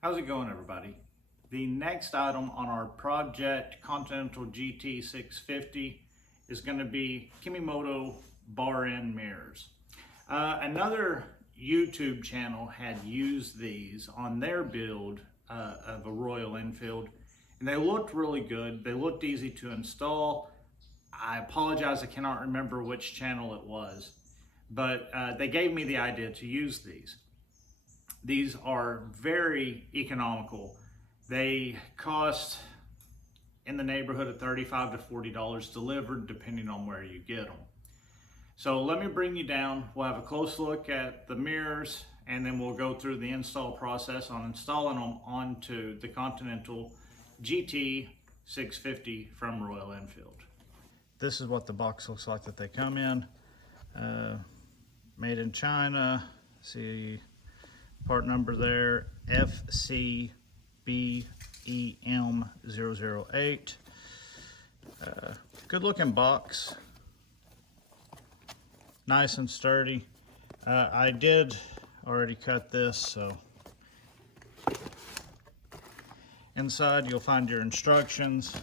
How's it going, everybody? The next item on our project Continental GT650 is going to be KemiMoto Bar End Mirrors. Another YouTube channel had used these on their build of a Royal Enfield, and they looked really good. They looked easy to install. I apologize, I cannot remember which channel it was, but they gave me the idea to use these. These are very economical. They cost in the neighborhood of $35 to $40 delivered, depending on where you get them. So let me bring you down. We'll have a close look at the mirrors, and then we'll go through the install process on installing them onto the Continental GT650 from Royal Enfield. This is what the box looks like that they come in. Made in China. See part number there, FCBEM008. Good looking box, nice and sturdy. I did already cut this, so inside you'll find your instructions.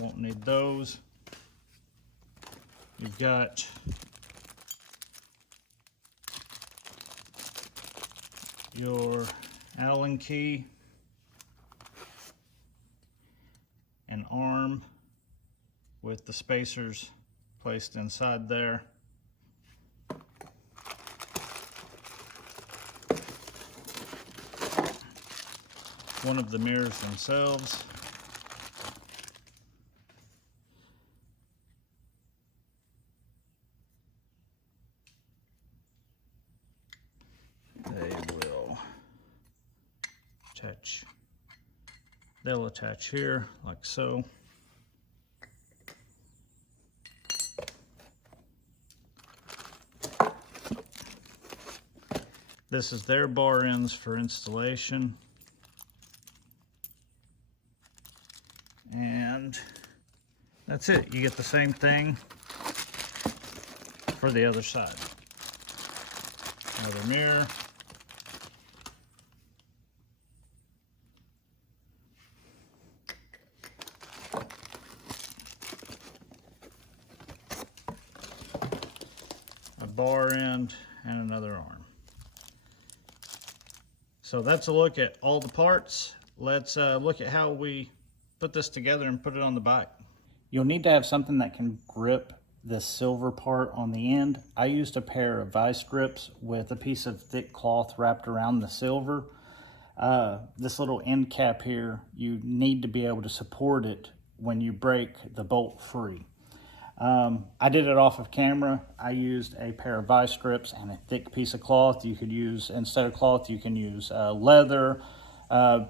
Won't need those. You've got your Allen key, an arm with the spacers placed inside there. One of the mirrors themselves. They'll attach here like so. This is their bar ends for installation. And that's it. You get the same thing for the other side. Another mirror. Bar end and another arm. So that's a look at all the parts. Let's look at how we put this together and put it on the bike. You'll need to have something that can grip this silver part on the end. I used a pair of vice grips with a piece of thick cloth wrapped around the silver. This little end cap here, you need to be able to support it when you break the bolt free. I did it off of camera. I used a pair of vice grips and a thick piece of cloth. You could use, instead of cloth, you can use leather,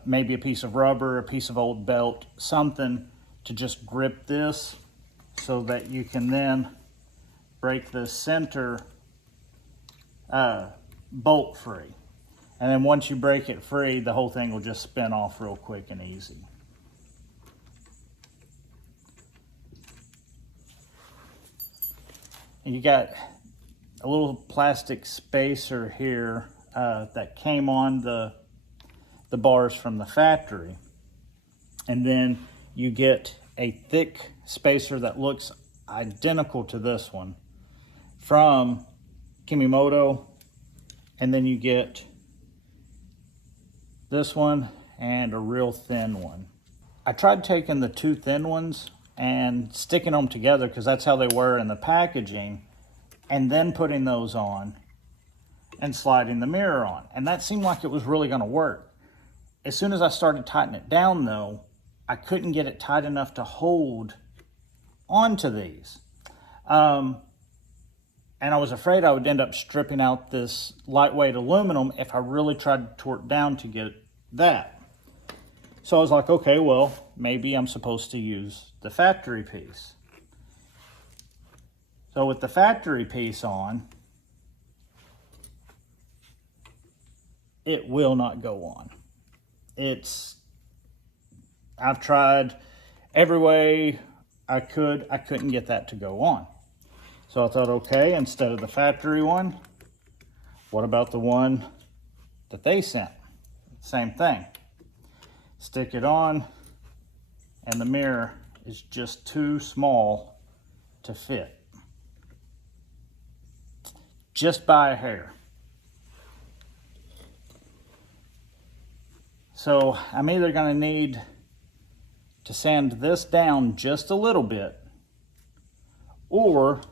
maybe a piece of rubber, a piece of old belt, something to just grip this so that you can then break the center bolt free. And then once you break it free, the whole thing will just spin off real quick and easy. And you got a little plastic spacer here that came on the bars from the factory. And then you get a thick spacer that looks identical to this one from KemiMoto. And then you get this one and a real thin one. I tried taking the two thin ones and sticking them together because that's how they were in the packaging, and then putting those on and sliding the mirror on. And that seemed like it was really going to work. As soon as I started tightening it down though, I couldn't get it tight enough to hold onto these. And I was afraid I would end up stripping out this lightweight aluminum if I really tried to torque down to get that. So I was like, okay, well, maybe I'm supposed to use the factory piece. So with the factory piece on, it will not go on. I've tried every way I couldn't get that to go on. So I thought, okay, instead of the factory one, what about the one that they sent? Same thing. Stick it on, and the mirror is just too small to fit. Just by a hair. So I'm either going to need to sand this down just a little bit, or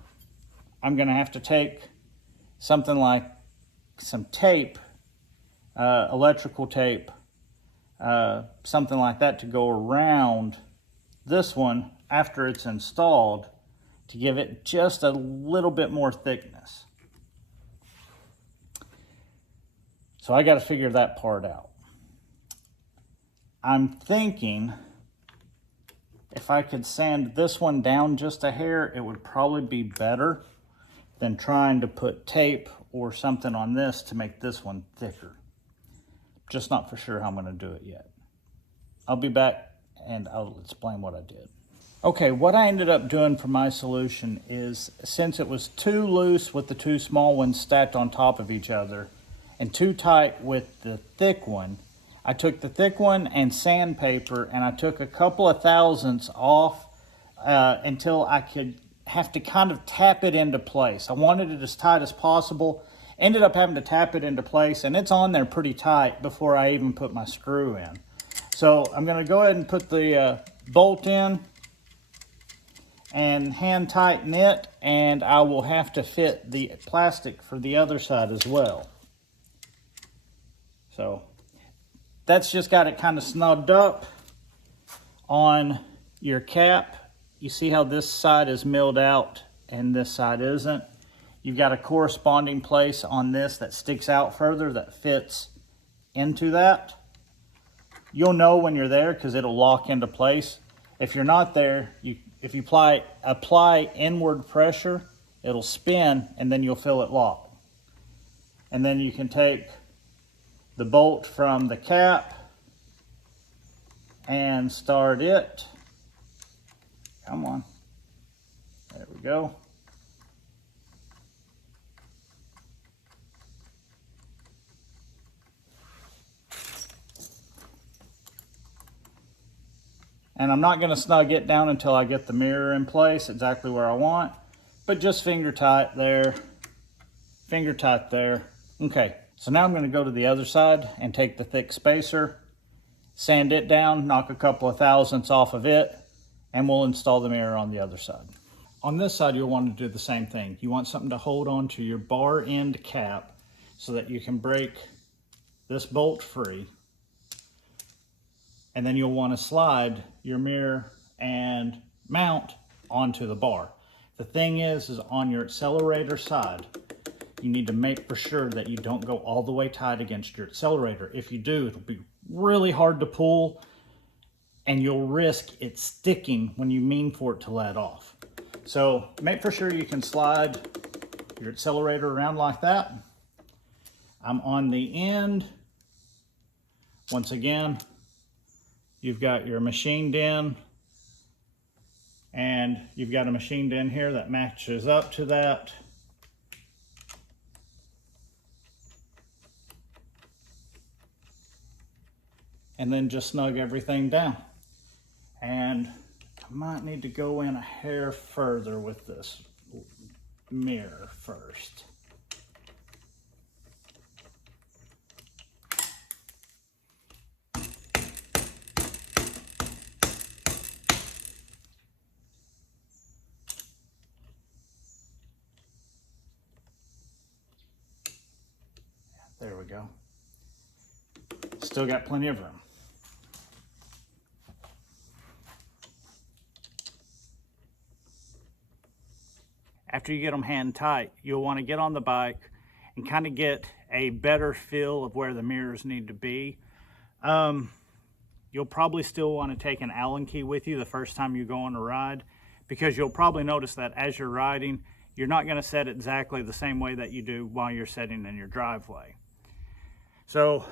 I'm going to have to take something like some tape, electrical tape, something like that to go around this one after it's installed to give it just a little bit more thickness. So I got to figure that part out. I'm thinking if I could sand this one down just a hair, it would probably be better than trying to put tape or something on this to make this one thicker. Just not for sure how I'm going to do it yet. I'll be back and I'll explain what I did. Okay, what I ended up doing for my solution is, since it was too loose with the two small ones stacked on top of each other and too tight with the thick one, I took the thick one and sandpaper, and I took a couple of thousandths off until I could have to kind of tap it into place. I wanted it as tight as possible. Ended up having to tap it into place, and it's on there pretty tight before I even put my screw in. So I'm going to go ahead and put the bolt in and hand tighten it, and I will have to fit the plastic for the other side as well. So that's just got it kind of snugged up on your cap. You see how this side is milled out and this side isn't? You've got a corresponding place on this that sticks out further that fits into that. You'll know when you're there because it'll lock into place. If you're not there, if you apply inward pressure, it'll spin and then you'll feel it lock. And then you can take the bolt from the cap and start it. Come on. There we go. And I'm not going to snug it down until I get the mirror in place exactly where I want, but just finger tight there, finger tight there. Okay, so now I'm going to go to the other side and take the thick spacer, sand it down, knock a couple of thousandths off of it, and we'll install the mirror on the other side. On this side, you'll want to do the same thing. You want something to hold on to your bar end cap so that you can break this bolt free. And then you'll want to slide your mirror and mount onto the bar. The thing is on your accelerator side, you need to make for sure that you don't go all the way tight against your accelerator. If you do, it'll be really hard to pull, and you'll risk it sticking when you mean for it to let off. So make for sure you can slide your accelerator around like that. I'm on the end. Once again, you've got your machined in, and you've got a machined in here that matches up to that. And then just snug everything down. And I might need to go in a hair further with this mirror first. There we go. Still got plenty of room. After you get them hand tight, you'll want to get on the bike and kind of get a better feel of where the mirrors need to be. You'll probably still want to take an Allen key with you the first time you go on a ride, because you'll probably notice that as you're riding, you're not going to set it exactly the same way that you do while you're sitting in your driveway. So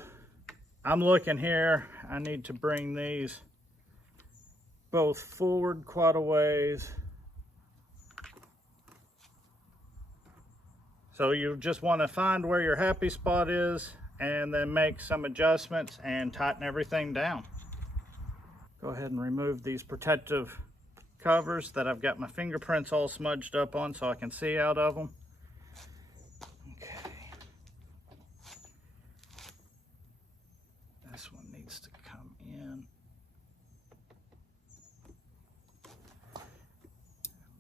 I'm looking here, I need to bring these both forward quite a ways. So you just want to find where your happy spot is and then make some adjustments and tighten everything down. Go ahead and remove these protective covers that I've got my fingerprints all smudged up on so I can see out of them. Okay. This one needs to come in.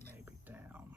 Maybe down.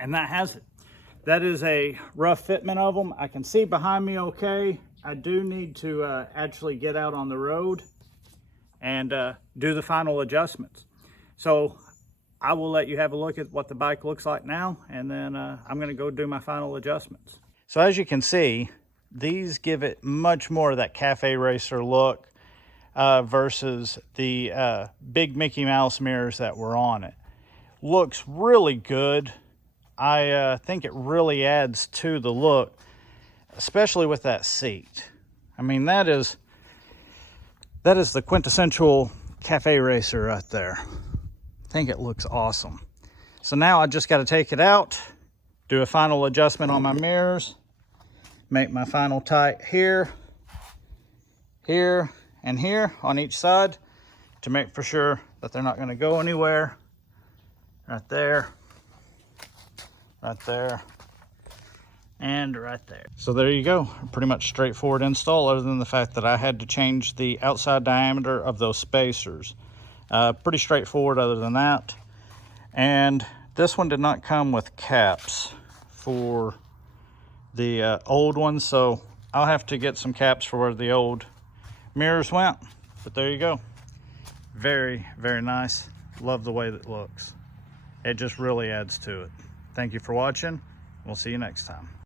And that has it. That is a rough fitment of them. I can see behind me okay. I do need to actually get out on the road and do the final adjustments. So I will let you have a look at what the bike looks like now, and then I'm gonna go do my final adjustments. So as you can see, these give it much more of that cafe racer look versus the big Mickey Mouse mirrors that were on it. Looks really good. I think it really adds to the look, especially with that seat. I mean, that is the quintessential cafe racer right there. I think it looks awesome. So now I just got to take it out, do a final adjustment on my mirrors, make my final tight here, here, and here on each side to make for sure that they're not going to go anywhere. Right there. Right there, and right there. So there you go. Pretty much straightforward install, other than the fact that I had to change the outside diameter of those spacers. Pretty straightforward other than that. And this one did not come with caps for the old one, so I'll have to get some caps for where the old mirrors went. But there you go. Very, very nice. Love the way that it looks. It just really adds to it. Thank you for watching. We'll see you next time.